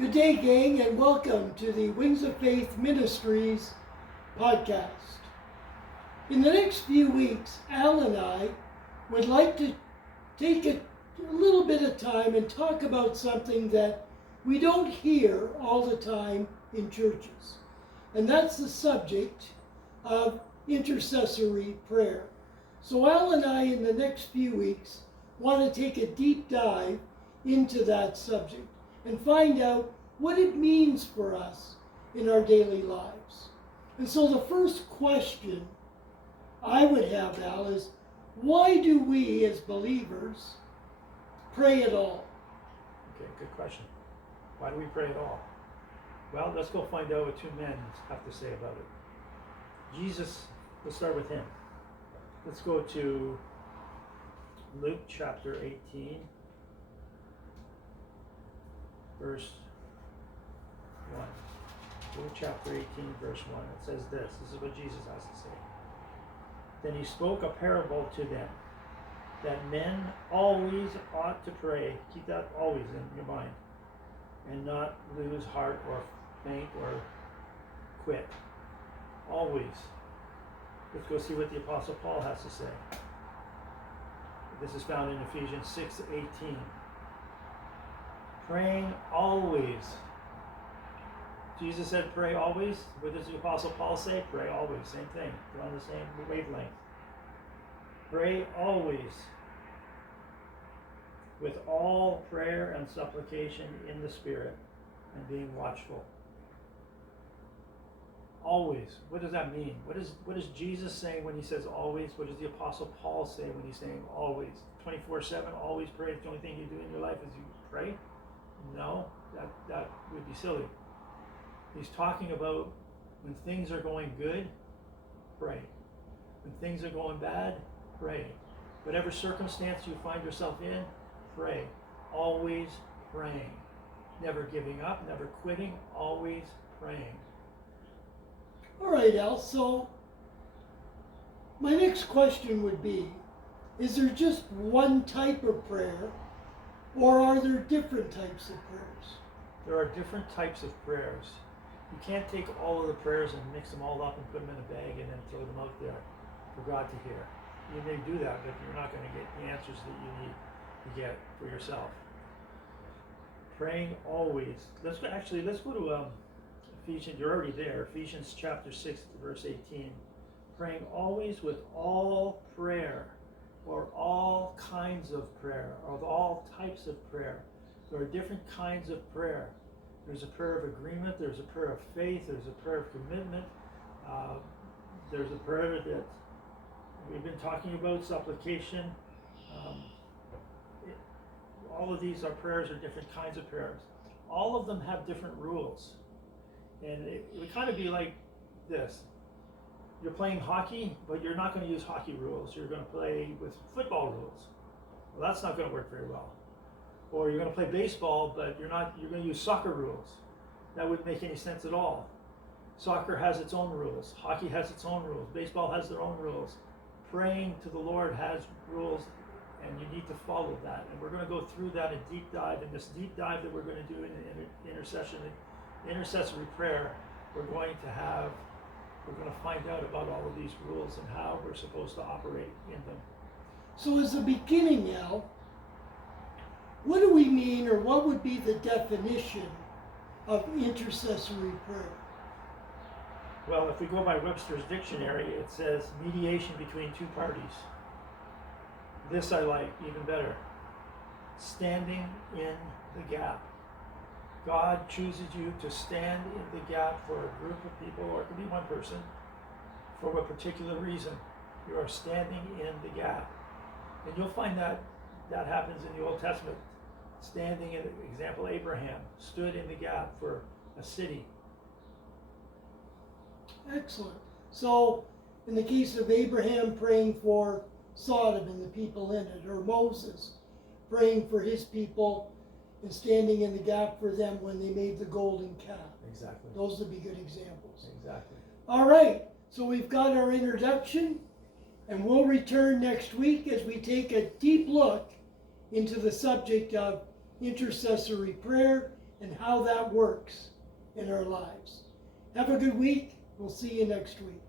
Good day, gang, and welcome to the Wings of Faith Ministries podcast. In the next few weeks, Al and I would like to take a little bit of time and talk about something that we don't hear all the time in churches. And that's the subject of intercessory prayer. So Al and I, in the next few weeks, want to take a deep dive into that subject and find out what it means for us in our daily lives. And so the first question I would have, Al, is why do we as believers pray at all? Okay, good question. Why do we pray at all? Well, let's go find out what two men have to say about it. Jesus, let's start with him. Let's go to Luke chapter 18, verse 1. Luke chapter 18, verse 1. It says this. This is what Jesus has to say. Then he spoke a parable to them, that men always ought to pray. Keep that always in your mind. And not lose heart or faint or quit. Always. Let's go see what the Apostle Paul has to say. This is found in Ephesians 6:18. Praying always. Jesus said pray always. What does the Apostle Paul say? Pray always. Same thing. They're on the same wavelength. Pray always with all prayer and supplication in the Spirit and being watchful. Always. What does that mean? What is Jesus saying when he says always? What does the Apostle Paul say when he's saying always? 24/7, always pray. The only thing you do in your life is you pray? No, that would be silly. He's talking about when things are going good, pray. When things are going bad, pray. Whatever circumstance you find yourself in, pray. Always praying. Never giving up, never quitting, always praying. All right, Al, so my next question would be, is there just one type of prayer, or are there different types of prayers? There are different types of prayers. You can't take all of the prayers and mix them all up and put them in a bag and then throw them out there for God to hear. You may do that, but you're not going to get the answers that you need to get for yourself. Praying always. Let's go to Ephesians. You're already there. Ephesians chapter 6, verse 18. Praying always with all prayer, or all kinds of prayer, or all types of prayer. There are different kinds of prayer. There's a prayer of agreement, there's a prayer of faith, there's a prayer of commitment, there's a prayer that we've been talking about, supplication. All of these are prayers, are different kinds of prayers. All of them have different rules. And it would kind of be like this. You're playing hockey, but you're not going to use hockey rules. You're going to play with football rules. Well, that's not going to work very well. Or you're going to play baseball, but you're going to use soccer rules. That wouldn't make any sense at all. Soccer has its own rules. Hockey has its own rules. Baseball has their own rules. Praying to the Lord has rules, and you need to follow that. And we're going to go through that in deep dive. In this deep dive that we're going to do in intercessory prayer, we're going to find out about all of these rules and how we're supposed to operate in them. So as a beginning, Al, what do we mean, or what would be the definition of intercessory prayer? Well, if we go by Webster's dictionary, it says mediation between two parties. This I like even better. Standing in the gap. God chooses you to stand in the gap for a group of people, or it could be one person, for a particular reason. You are standing in the gap. And you'll find that happens in the Old Testament. Standing in, example, Abraham stood in the gap for a city. Excellent. So, in the case of Abraham praying for Sodom and the people in it, or Moses praying for his people and standing in the gap for them when they made the golden calf. Exactly. Those would be good examples. Exactly. All right. So we've got our introduction, and we'll return next week as we take a deep look into the subject of intercessory prayer and how that works in our lives. Have a good week. We'll see you next week.